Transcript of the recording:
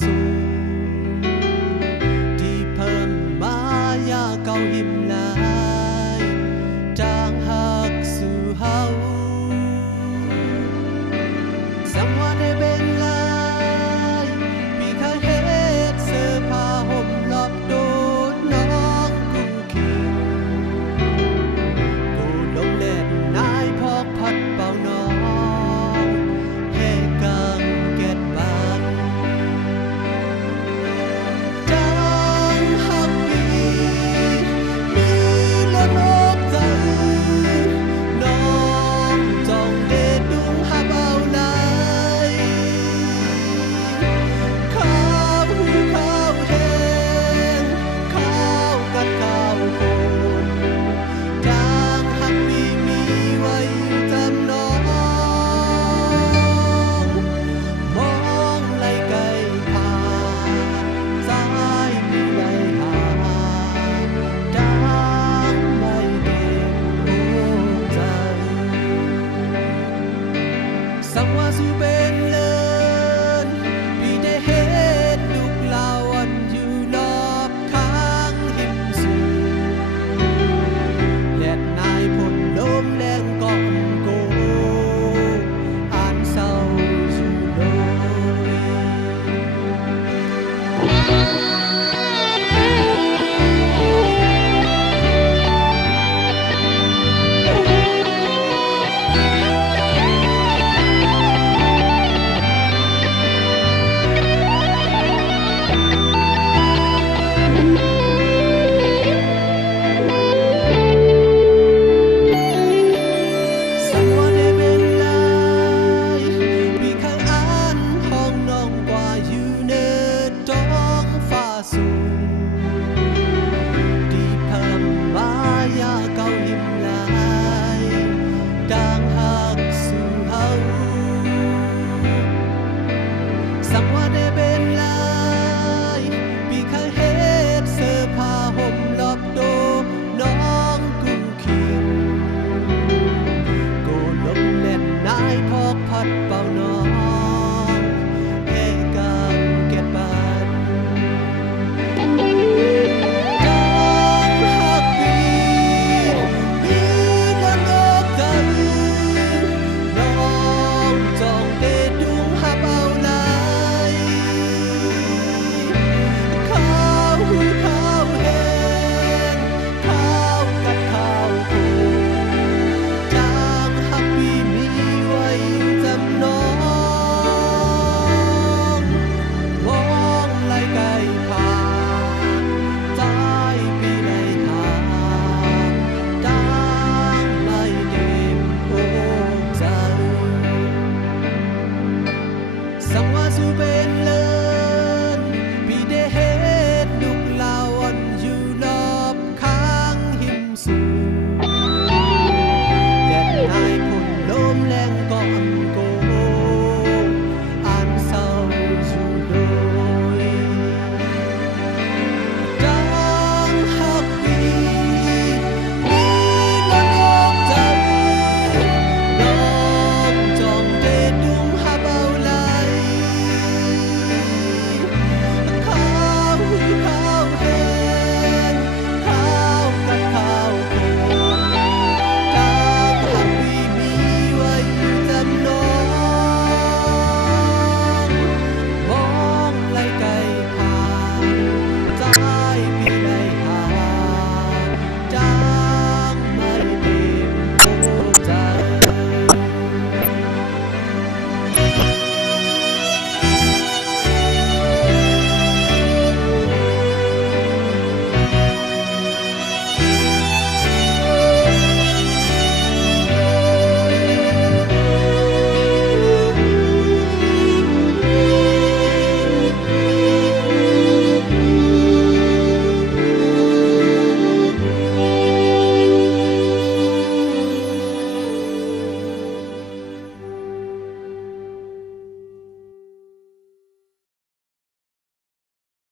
สูงที่เพิ่มมายาเก่าหิมลายจางหักสู่เฮาสัมว่าได้เป็นลายพี่ข้างเฮ็ดเสื้อผ้าห่มรอบโดดน้องกูเขียวกูลงเล่นนายพอกพัดเป่าน้องให้กังเก็ดบานจางหักพี่มีล้นอกใจน้องจองเด็ดดุงหับเอาไหลข้าวหูข้าวแห้งข้าวกัดข้าวโคจางหักพี่มีไว้จำน้องมองไหลไกลผ่านสายพี่ไหลหาจางไม่เด็กโอ้ใจสังว่าสู่เป็น